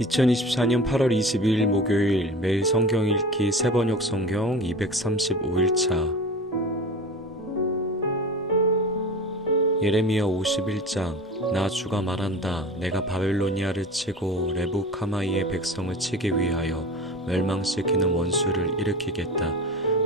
2024년 8월 22일 목요일 매일 성경 읽기 새번역 성경 235일차 예레미야 51장 나 주가 말한다. 내가 바벨로니아를 치고 레부카마이의 백성을 치기 위하여 멸망시키는 원수를 일으키겠다.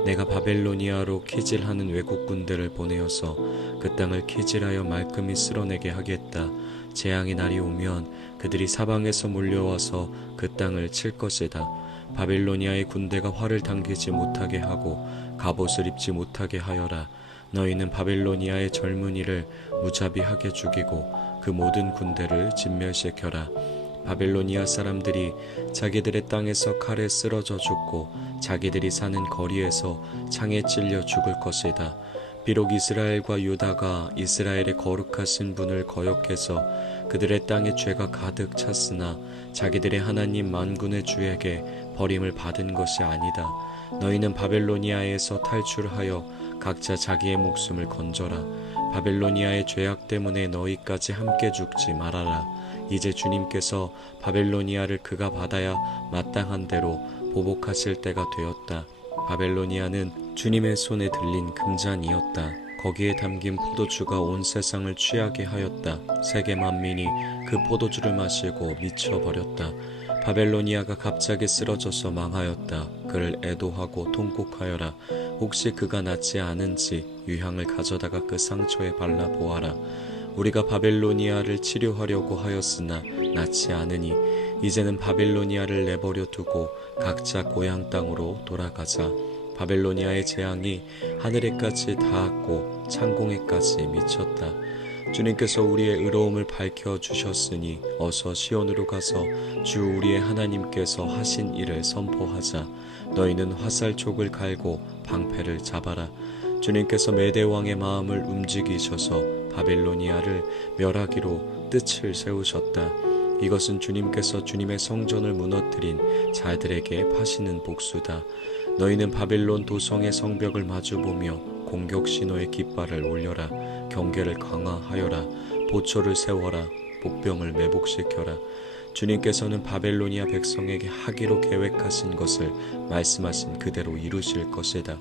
내가 바벨로니아로 키질하는 외국군들을 보내어서 그 땅을 키질하여 말끔히 쓸어내게 하겠다. 재앙의 날이 오면 그들이 사방에서 몰려와서 그 땅을 칠 것이다. 바벨로니아의 군대가 활을 당기지 못하게 하고 갑옷을 입지 못하게 하여라. 너희는 바벨로니아의 젊은이를 무자비하게 죽이고 그 모든 군대를 진멸시켜라. 바벨로니아 사람들이 자기들의 땅에서 칼에 쓰러져 죽고 자기들이 사는 거리에서 창에 찔려 죽을 것이다. 비록 이스라엘과 유다가 이스라엘의 거룩하신 분을 거역해서 그들의 땅에 죄가 가득 찼으나 자기들의 하나님 만군의 주에게 버림을 받은 것이 아니다. 너희는 바벨로니아에서 탈출하여 각자 자기의 목숨을 건져라. 바벨로니아의 죄악 때문에 너희까지 함께 죽지 말아라. 이제 주님께서 바벨로니아를 그가 받아야 마땅한 대로 보복하실 때가 되었다. 바벨로니아는 주님의 손에 들린 금잔이었다. 거기에 담긴 포도주가 온 세상을 취하게 하였다. 세계 만민이 그 포도주를 마시고 미쳐버렸다. 바벨로니아가 갑자기 쓰러져서 망하였다. 그를 애도하고 통곡하여라. 혹시 그가 낫지 않은지 유향을 가져다가 그 상처에 발라보아라. 우리가 바벨로니아를 치료하려고 하였으나 낫지 않으니 이제는 바벨로니아를 내버려 두고 각자 고향 땅으로 돌아가자. 바벨로니아의 재앙이 하늘에까지 닿았고 창공에까지 미쳤다. 주님께서 우리의 의로움을 밝혀주셨으니 어서 시온으로 가서 주 우리의 하나님께서 하신 일을 선포하자. 너희는 화살촉을 갈고 방패를 잡아라. 주님께서 메대왕의 마음을 움직이셔서 바벨로니아를 멸하기로 뜻을 세우셨다. 이것은 주님께서 주님의 성전을 무너뜨린 자들에게 파시는 복수다. 너희는 바벨론 도성의 성벽을 마주보며 공격 신호의 깃발을 올려라. 경계를 강화하여라. 보초를 세워라. 복병을 매복시켜라. 주님께서는 바벨로니아 백성에게 하기로 계획하신 것을 말씀하신 그대로 이루실 것이다.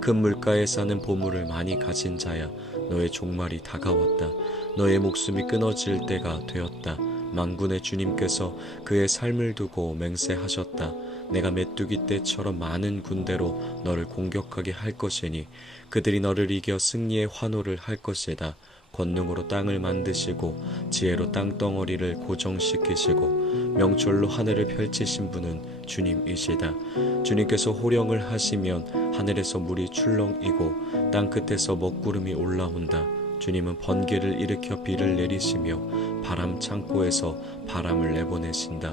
큰 물가에 사는 보물을 많이 가진 자야, 너의 종말이 다가왔다. 너의 목숨이 끊어질 때가 되었다. 만군의 주님께서 그의 삶을 두고 맹세하셨다. 내가 메뚜기 떼처럼 많은 군대로 너를 공격하게 할 것이니 그들이 너를 이겨 승리의 환호를 할 것이다. 권능으로 땅을 만드시고 지혜로 땅덩어리를 고정시키시고 명철로 하늘을 펼치신 분은 주님이시다. 주님께서 호령을 하시면 하늘에서 물이 출렁이고 땅끝에서 먹구름이 올라온다. 주님은 번개를 일으켜 비를 내리시며 바람 창고에서 바람을 내보내신다.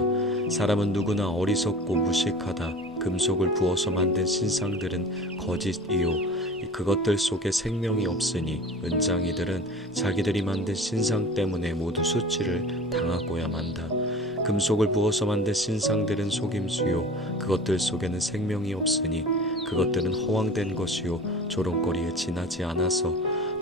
사람은 누구나 어리석고 무식하다. 금속을 부어서 만든 신상들은 거짓이요 그것들 속에 생명이 없으니 은장이들은 자기들이 만든 신상 때문에 모두 수치를 당하고야 만다. 금속을 부어서 만든 신상들은 속임수요 그것들 속에는 생명이 없으니 그것들은 허황된 것이요 조롱거리에 지나지 않아서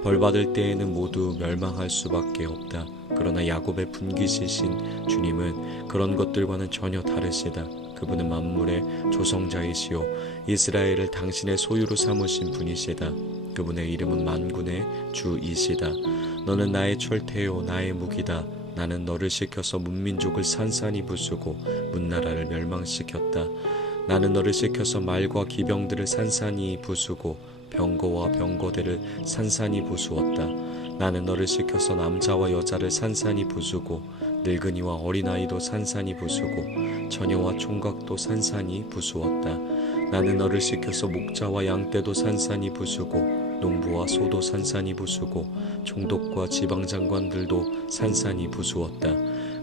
벌받을 때에는 모두 멸망할 수밖에 없다. 그러나 야곱의 분깃이신 주님은 그런 것들과는 전혀 다르시다. 그분은 만물의 조성자이시오 이스라엘을 당신의 소유로 삼으신 분이시다. 그분의 이름은 만군의 주이시다. 너는 나의 철퇴요 나의 무기다. 나는 너를 시켜서 문민족을 산산이 부수고 문나라를 멸망시켰다. 나는 너를 시켜서 말과 기병들을 산산이 부수고 병거와 병거대를 산산이 부수었다. 나는 너를 시켜서 남자와 여자를 산산이 부수고 늙은이와 어린아이도 산산이 부수고 처녀와 총각도 산산이 부수었다. 나는 너를 시켜서 목자와 양떼도 산산이 부수고 농부와 소도 산산이 부수고 총독과 지방장관들도 산산이 부수었다.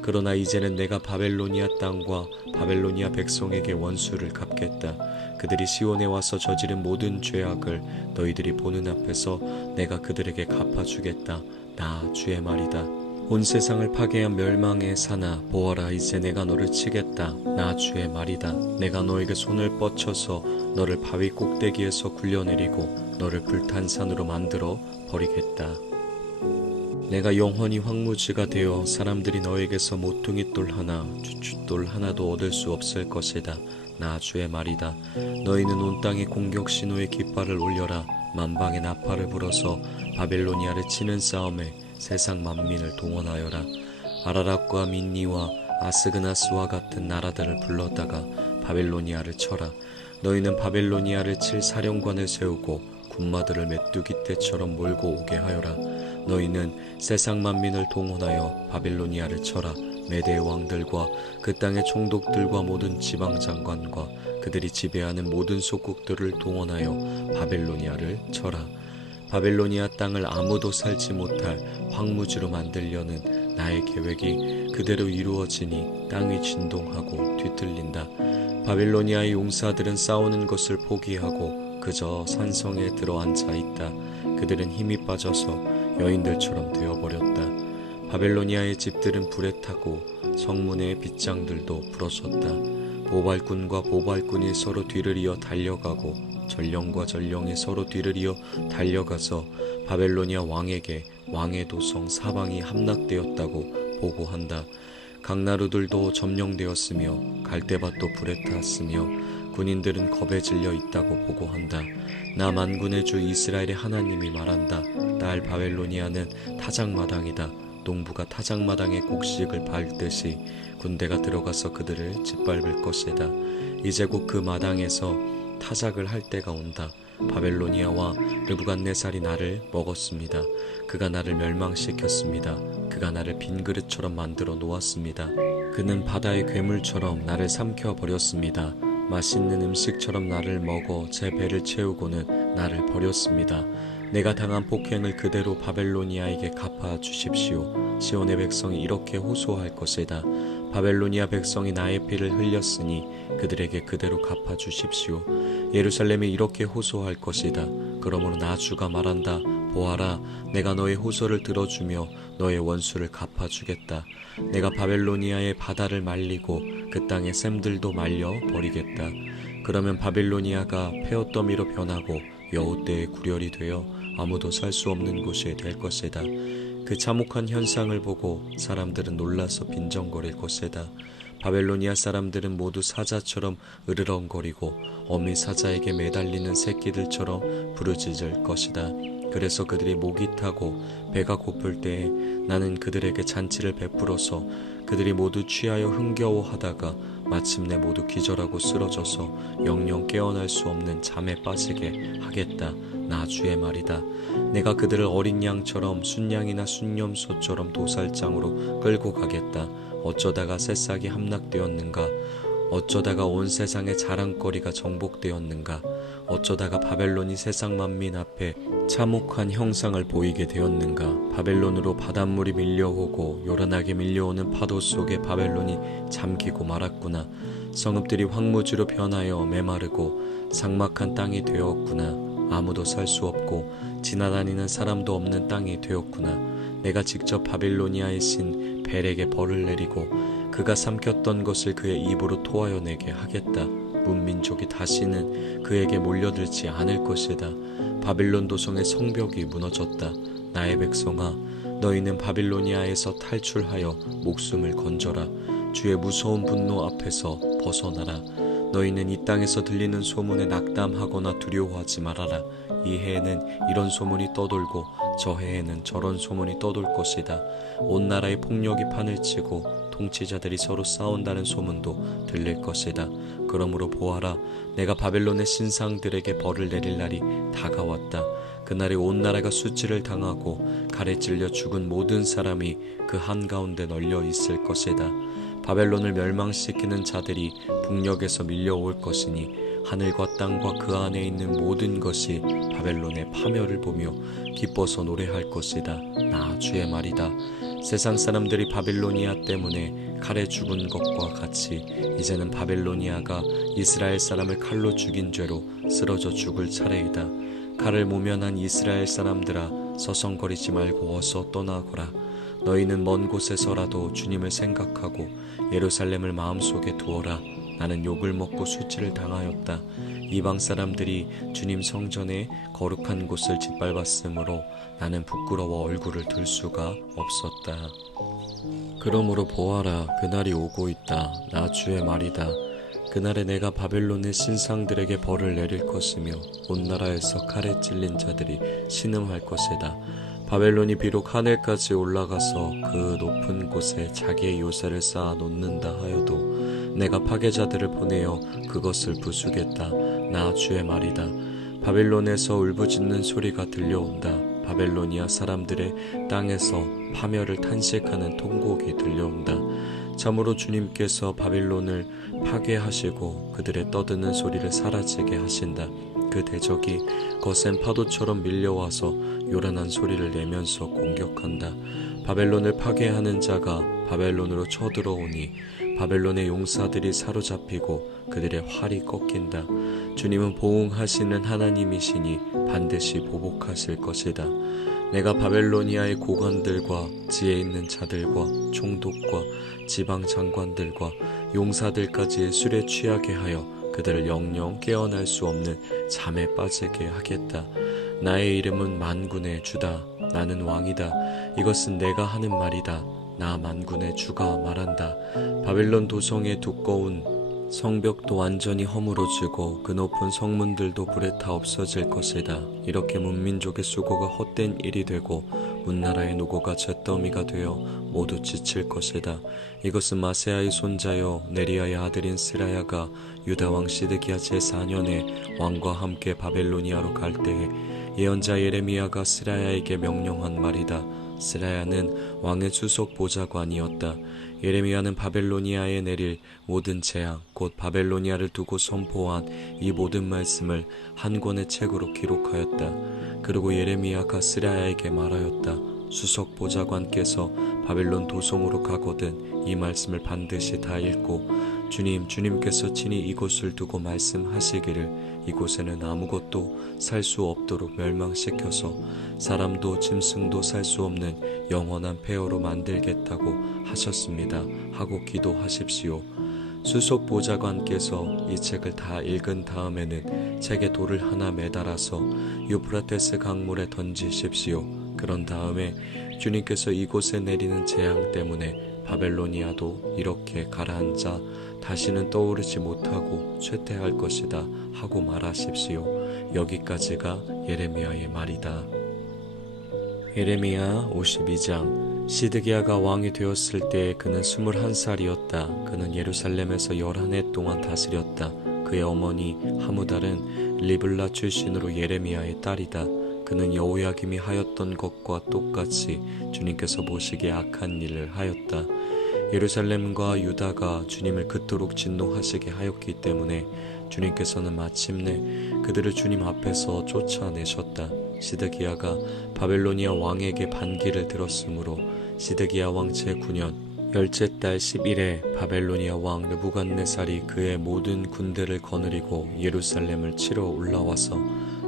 그러나 이제는 내가 바벨로니아 땅과 바벨로니아 백성에게 원수를 갚겠다. 그들이 시온에 와서 저지른 모든 죄악을 너희들이 보는 앞에서 내가 그들에게 갚아주겠다. 나 주의 말이다. 온 세상을 파괴한 멸망의 사나 보아라 이제 내가 너를 치겠다. 나 주의 말이다. 내가 너에게 손을 뻗쳐서 너를 바위 꼭대기에서 굴려내리고 너를 불탄 산으로 만들어 버리겠다. 내가 영원히 황무지가 되어 사람들이 너에게서 모퉁이 돌 하나 주춧돌 하나도 얻을 수 없을 것이다. 나 주의 말이다. 너희는 온 땅에 공격 신호의 깃발을 올려라. 만방의 나팔을 불어서 바벨로니아를 치는 싸움에 세상 만민을 동원하여라. 아라락과 민니와 아스그나스와 같은 나라들을 불렀다가 바벨로니아를 쳐라. 너희는 바벨로니아를 칠 사령관을 세우고 군마들을 메뚜기 떼처럼 몰고 오게 하여라. 너희는 세상 만민을 동원하여 바벨로니아를 쳐라. 메대의 왕들과 그 땅의 총독들과 모든 지방장관과 그들이 지배하는 모든 속국들을 동원하여 바벨로니아를 쳐라. 바벨로니아 땅을 아무도 살지 못할 황무지로 만들려는 나의 계획이 그대로 이루어지니 땅이 진동하고 뒤틀린다. 바벨로니아의 용사들은 싸우는 것을 포기하고 그저 산성에 들어앉아 있다. 그들은 힘이 빠져서 여인들처럼 되어버렸다. 바벨로니아의 집들은 불에 타고 성문의 빗장들도 부러졌다. 보발꾼과 보발꾼이 서로 뒤를 이어 달려가고 전령과 전령이 서로 뒤를 이어 달려가서 바벨로니아 왕에게 왕의 도성 사방이 함락되었다고 보고한다. 강나루들도 점령되었으며 갈대밭도 불에 탔으며 군인들은 겁에 질려 있다고 보고한다. 나 만군의 주 이스라엘의 하나님이 말한다. 딸 바벨로니아는 타작마당이다. 농부가 타작마당에 곡식을 밟듯이 군대가 들어가서 그들을 짓밟을 것이다. 이제 곧 그 마당에서 타작을 할 때가 온다. 바벨로니아와 르부갓네살이 나를 먹었습니다. 그가 나를 멸망시켰습니다. 그가 나를 빈 그릇처럼 만들어 놓았습니다. 그는 바다의 괴물처럼 나를 삼켜버렸습니다. 맛있는 음식처럼 나를 먹어 제 배를 채우고는 나를 버렸습니다. 내가 당한 폭행을 그대로 바벨로니아에게 갚아주십시오. 시온의 백성이 이렇게 호소할 것이다. 바벨로니아 백성이 나의 피를 흘렸으니 그들에게 그대로 갚아주십시오. 예루살렘이 이렇게 호소할 것이다. 그러므로 나 주가 말한다. 보아라, 내가 너의 호소를 들어주며 너의 원수를 갚아주겠다. 내가 바벨로니아의 바다를 말리고 그 땅의 샘들도 말려 버리겠다. 그러면 바벨로니아가 폐허더미로 변하고 여우떼의 구렬이 되어 아무도 살 수 없는 곳이 될 것이다. 그 참혹한 현상을 보고 사람들은 놀라서 빈정거릴 것이다. 바벨로니아 사람들은 모두 사자처럼 으르렁거리고 어미 사자에게 매달리는 새끼들처럼 부르짖을 것이다. 그래서 그들이 목이 타고 배가 고플 때에 나는 그들에게 잔치를 베풀어서 그들이 모두 취하여 흥겨워하다가 마침내 모두 기절하고 쓰러져서 영영 깨어날 수 없는 잠에 빠지게 하겠다. 나 주의 말이다. 내가 그들을 어린 양처럼 순양이나 순념소처럼 도살장으로 끌고 가겠다. 어쩌다가 새싹이 함락되었는가? 어쩌다가 온 세상의 자랑거리가 정복되었는가? 어쩌다가 바벨론이 세상 만민 앞에 참혹한 형상을 보이게 되었는가? 바벨론으로 바닷물이 밀려오고 요란하게 밀려오는 파도 속에 바벨론이 잠기고 말았구나. 성읍들이 황무지로 변하여 메마르고 삭막한 땅이 되었구나. 아무도 살 수 없고 지나다니는 사람도 없는 땅이 되었구나. 내가 직접 바벨로니아의 신 벨에게 벌을 내리고 그가 삼켰던 것을 그의 입으로 토하여 내게 하겠다. 문민족이 다시는 그에게 몰려들지 않을 것이다. 바빌론 도성의 성벽이 무너졌다. 나의 백성아, 너희는 바빌로니아에서 탈출하여 목숨을 건져라. 주의 무서운 분노 앞에서 벗어나라. 너희는 이 땅에서 들리는 소문에 낙담하거나 두려워하지 말아라. 이 해에는 이런 소문이 떠돌고 저 해에는 저런 소문이 떠돌 것이다. 온 나라의 폭력이 판을 치고 통치자들이 서로 싸운다는 소문도 들릴 것이다. 그러므로 보아라, 내가 바벨론의 신상들에게 벌을 내릴 날이 다가왔다. 그날에 온 나라가 수치를 당하고 칼에 찔려 죽은 모든 사람이 그 한가운데 널려 있을 것이다. 바벨론을 멸망시키는 자들이 북녘에서 밀려올 것이니 하늘과 땅과 그 안에 있는 모든 것이 바벨론의 파멸을 보며 기뻐서 노래할 것이다. 나 주의 말이다. 세상 사람들이 바벨로니아 때문에 칼에 죽은 것과 같이 이제는 바벨로니아가 이스라엘 사람을 칼로 죽인 죄로 쓰러져 죽을 차례이다. 칼을 모면한 이스라엘 사람들아, 서성거리지 말고 어서 떠나거라. 너희는 먼 곳에서라도 주님을 생각하고 예루살렘을 마음속에 두어라. 나는 욕을 먹고 수치를 당하였다. 이방 사람들이 주님 성전의 거룩한 곳을 짓밟았으므로 나는 부끄러워 얼굴을 들 수가 없었다. 그러므로 보아라, 그날이 오고 있다. 나 주의 말이다. 그날에 내가 바벨론의 신상들에게 벌을 내릴 것이며 온 나라에서 칼에 찔린 자들이 신음할 것이다. 바벨론이 비록 하늘까지 올라가서 그 높은 곳에 자기의 요새를 쌓아 놓는다 하여도 내가 파괴자들을 보내어 그것을 부수겠다. 나 주의 말이다. 바벨론에서 울부짖는 소리가 들려온다. 바벨로니아 사람들의 땅에서 파멸을 탄식하는 통곡이 들려온다. 참으로 주님께서 바벨론을 파괴하시고 그들의 떠드는 소리를 사라지게 하신다. 그 대적이 거센 파도처럼 밀려와서 요란한 소리를 내면서 공격한다. 바벨론을 파괴하는 자가 바벨론으로 쳐들어오니 바벨론의 용사들이 사로잡히고 그들의 활이 꺾인다. 주님은 보응하시는 하나님이시니 반드시 보복하실 것이다. 내가 바벨로니아의 고관들과 지혜 있는 자들과 총독과 지방 장관들과 용사들까지 술에 취하게 하여 그들을 영영 깨어날 수 없는 잠에 빠지게 하겠다. 나의 이름은 만군의 주다. 나는 왕이다. 이것은 내가 하는 말이다. 나 만군의 주가 말한다. 바벨론 도성의 두꺼운 성벽도 완전히 허물어지고 그 높은 성문들도 불에 타 없어질 것이다. 이렇게 문민족의 수고가 헛된 일이 되고 문나라의 노고가 잿더미가 되어 모두 지칠 것이다. 이것은 마세아의 손자여 네리아의 아들인 스라야가 유다왕 시드기야 제4년에 왕과 함께 바벨로니아로 갈 때에 예언자 예레미야가 스라야에게 명령한 말이다. 스라야는 왕의 수석 보좌관이었다. 예레미야는 바벨로니아에 내릴 모든 재앙 곧 바벨로니아를 두고 선포한 이 모든 말씀을 한 권의 책으로 기록하였다. 그리고 예레미야가 스라야에게 말하였다. 수석 보좌관께서 바벨론 도성으로 가거든 이 말씀을 반드시 다 읽고 주님께서 친히 이곳을 두고 말씀하시기를 이곳에는 아무것도 살 수 없도록 멸망시켜서 사람도 짐승도 살 수 없는 영원한 폐허로 만들겠다고 하셨습니다. 하고 기도하십시오. 수석 보좌관께서 이 책을 다 읽은 다음에는 책에 돌을 하나 매달아서 유프라테스 강물에 던지십시오. 그런 다음에 주님께서 이곳에 내리는 재앙 때문에 바벨로니아도 이렇게 가라앉아 다시는 떠오르지 못하고 쇠퇴할 것이다 하고 말하십시오. 여기까지가 예레미야의 말이다. 예레미야 52장. 시드기야가 왕이 되었을 때 그는 21살이었다. 그는 예루살렘에서 11해 동안 다스렸다. 그의 어머니 하무달은 리블라 출신으로 예레미야의 딸이다. 그는 여호야김이 하였던 것과 똑같이 주님께서 보시기에 악한 일을 하였다. 예루살렘과 유다가 주님을 그토록 진노하시게 하였기 때문에 주님께서는 마침내 그들을 주님 앞에서 쫓아내셨다. 시드기야가 바벨로니아 왕에게 반기를 들었으므로 시드기야 왕 제9년 열째 달 10일에 바벨로니아 왕 느부갓네살이 그의 모든 군대를 거느리고 예루살렘을 치러 올라와서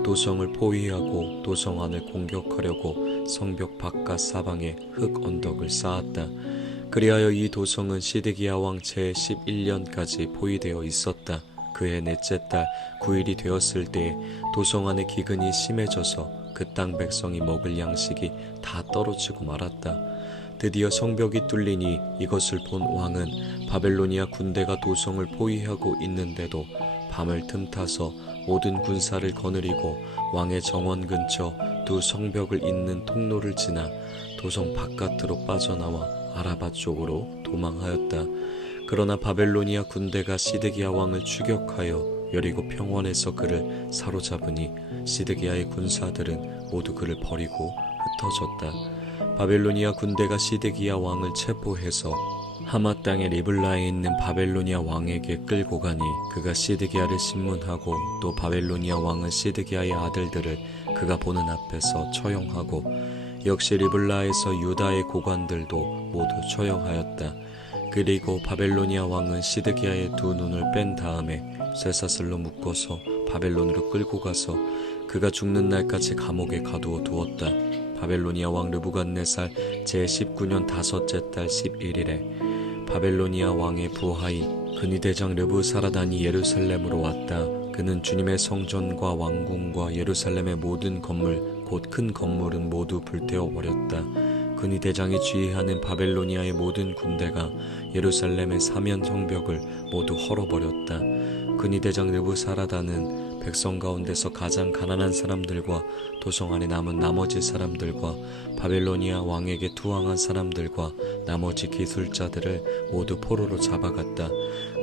도성을 포위하고 도성 안을 공격하려고 성벽 바깥 사방에 흙 언덕을 쌓았다. 그리하여 이 도성은 시드기야 왕 제11년까지 포위되어 있었다. 그해 넷째 달 9일이 되었을 때에 도성 안의 기근이 심해져서 그 땅 백성이 먹을 양식이 다 떨어지고 말았다. 드디어 성벽이 뚫리니 이것을 본 왕은 바벨로니아 군대가 도성을 포위하고 있는데도 밤을 틈타서 모든 군사를 거느리고 왕의 정원 근처 두 성벽을 잇는 통로를 지나 도성 바깥으로 빠져나와 아라바 쪽으로 도망하였다. 그러나 바벨로니아 군대가 시드기야 왕을 추격하여 여리고 평원에서 그를 사로잡으니 시드기야의 군사들은 모두 그를 버리고 흩어졌다. 바벨로니아 군대가 시드기야 왕을 체포해서 하마 땅의 리블라에 있는 바벨로니아 왕에게 끌고 가니 그가 시드기야를 신문하고 또 바벨로니아 왕은 시드기야의 아들들을 그가 보는 앞에서 처형하고 역시 리블라에서 유다의 고관들도 모두 처형하였다. 그리고 바벨로니아 왕은 시드기야의 두 눈을 뺀 다음에 쇠사슬로 묶어서 바벨론으로 끌고 가서 그가 죽는 날까지 감옥에 가두어 두었다. 바벨로니아 왕 느부갓네살 제19년 다섯째 달 11일에 바벨로니아 왕의 부하인 근위대장 르부사라단이 예루살렘으로 왔다. 그는 주님의 성전과 왕궁과 예루살렘의 모든 건물 곧 큰 건물은 모두 불태워 버렸다. 근위 대장이 지휘하는 바벨로니아의 모든 군대가 예루살렘의 사면 성벽을 모두 헐어버렸다. 근위 대장 느부사라다는 백성 가운데서 가장 가난한 사람들과 도성 안에 남은 나머지 사람들과 바벨로니아 왕에게 투항한 사람들과 나머지 기술자들을 모두 포로로 잡아갔다.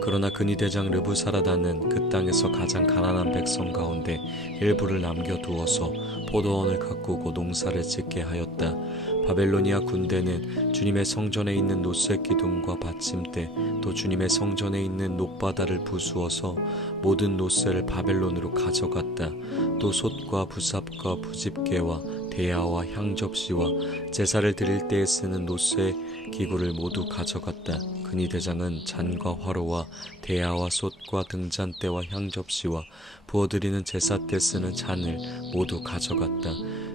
그러나 근위 대장 느부사라다는 그 땅에서 가장 가난한 백성 가운데 일부를 남겨두어서 포도원을 가꾸고 농사를 짓게 하였다. 바벨로니아 군대는 주님의 성전에 있는 놋쇠 기둥과 받침대 또 주님의 성전에 있는 놋바다를 부수어서 모든 놋쇠를 바벨론으로 가져갔다. 또 솥과 부삽과 부집개와 대야와 향접시와 제사를 드릴 때에 쓰는 놋쇠 기구를 모두 가져갔다. 근위 대장은 잔과 화로와 대야와 솥과 등잔대와 향접시와 부어드리는 제사 때 쓰는 잔을 모두 가져갔다.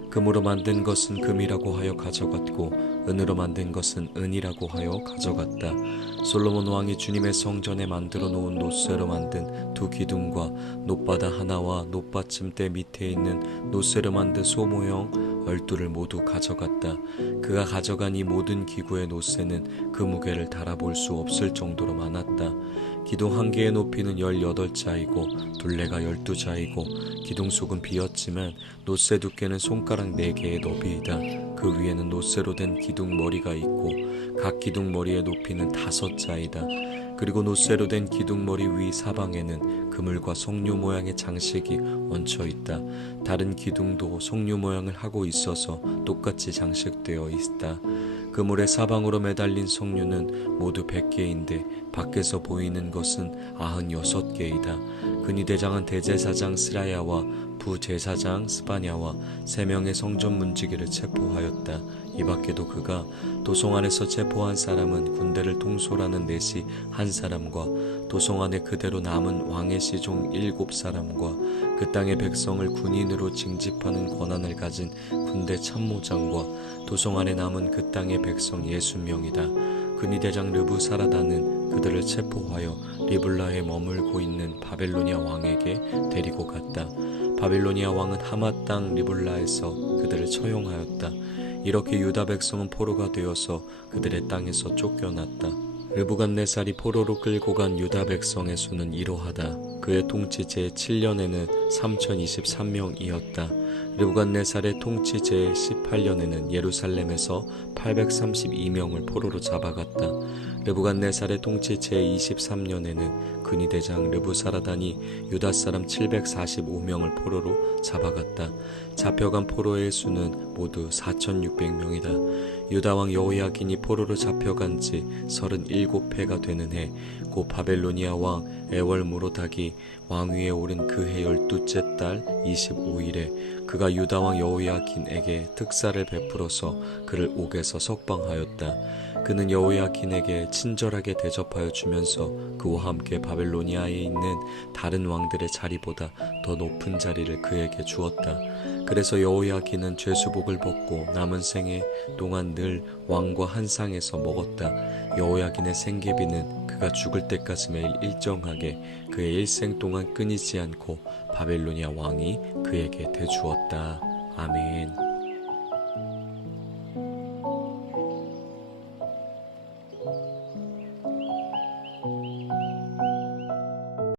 금으로 만든 것은 금이라고 하여 가져갔고 은으로 만든 것은 은이라고 하여 가져갔다. 솔로몬 왕이 주님의 성전에 만들어 놓은 놋쇠로 만든 두 기둥과 놋바다 하나와 놋받침대 밑에 있는 놋쇠로 만든 소모형 얼두를 모두 가져갔다. 그가 가져간 이 모든 기구의 놋쇠는 그 무게를 달아볼 수 없을 정도로 많았다. 기둥 한 개의 높이는 18자이고 둘레가 12자이고 기둥 속은 비었지만 놋쇠 두께는 손가락 4개의 너비이다. 그 위에는 놋쇠로 된 기둥 머리가 있고 각 기둥 머리의 높이는 5자이다. 그리고 놋쇠로 된 기둥 머리 위 사방에는 그물과 석류 모양의 장식이 얹혀 있다. 다른 기둥도 석류 모양을 하고 있어서 똑같이 장식되어 있다. 그물의 사방으로 매달린 석류는 모두 100개인데 밖에서 보이는 것은 96개이다. 근위 대장은 대제사장 스라야와 부제사장 스바냐와 3명의 성전 문지기를 체포하였다. 이 밖에도 그가 도성 안에서 체포한 사람은 군대를 통솔하는 내시 1사람과 도성 안에 그대로 남은 왕의 시종 7사람과 그 땅의 백성을 군인으로 징집하는 권한을 가진 군대 참모장과 도성 안에 남은 그 땅의 백성 60명이다. 근위 대장 르부사라다는 그들을 체포하여 리블라에 머물고 있는 바벨로니아 왕에게 데리고 갔다. 바벨로니아 왕은 하마 땅 리블라에서 그들을 처형하였다. 이렇게 유다 백성은 포로가 되어서 그들의 땅에서 쫓겨났다. 르부갓네살이 포로로 끌고 간 유다 백성의 수는 이러하다. 그의 통치 제7년에는 3023명이었다. 르부갓네살의 통치 제18년에는 예루살렘에서 832명을 포로로 잡아갔다. 르부갓네살의 통치 제23년에는 근위 대장 르부사라단이 유다 사람 745명을 포로로 잡아갔다. 잡혀간 포로의 수는 모두 4600명이다. 유다 왕 여호야긴이 포로로 잡혀간 지 37해가 되는 해, 곧 바벨로니아 왕 에월무로닥이 왕위에 오른 그 해 12째 달 25일에 그가 유다 왕 여호야긴에게 특사를 베풀어서 그를 옥에서 석방하였다. 그는 여호야긴에게 친절하게 대접하여 주면서 그와 함께 바벨로니아에 있는 다른 왕들의 자리보다 더 높은 자리를 그에게 주었다. 그래서 여호야긴은 죄수복을 벗고 남은 생애 동안 늘 왕과 한 상에서 먹었다. 여호야긴의 생계비는 그가 죽을 때까지 매일 일정하게 그의 일생 동안 끊이지 않고 바벨로니아 왕이 그에게 대주었다. 아멘.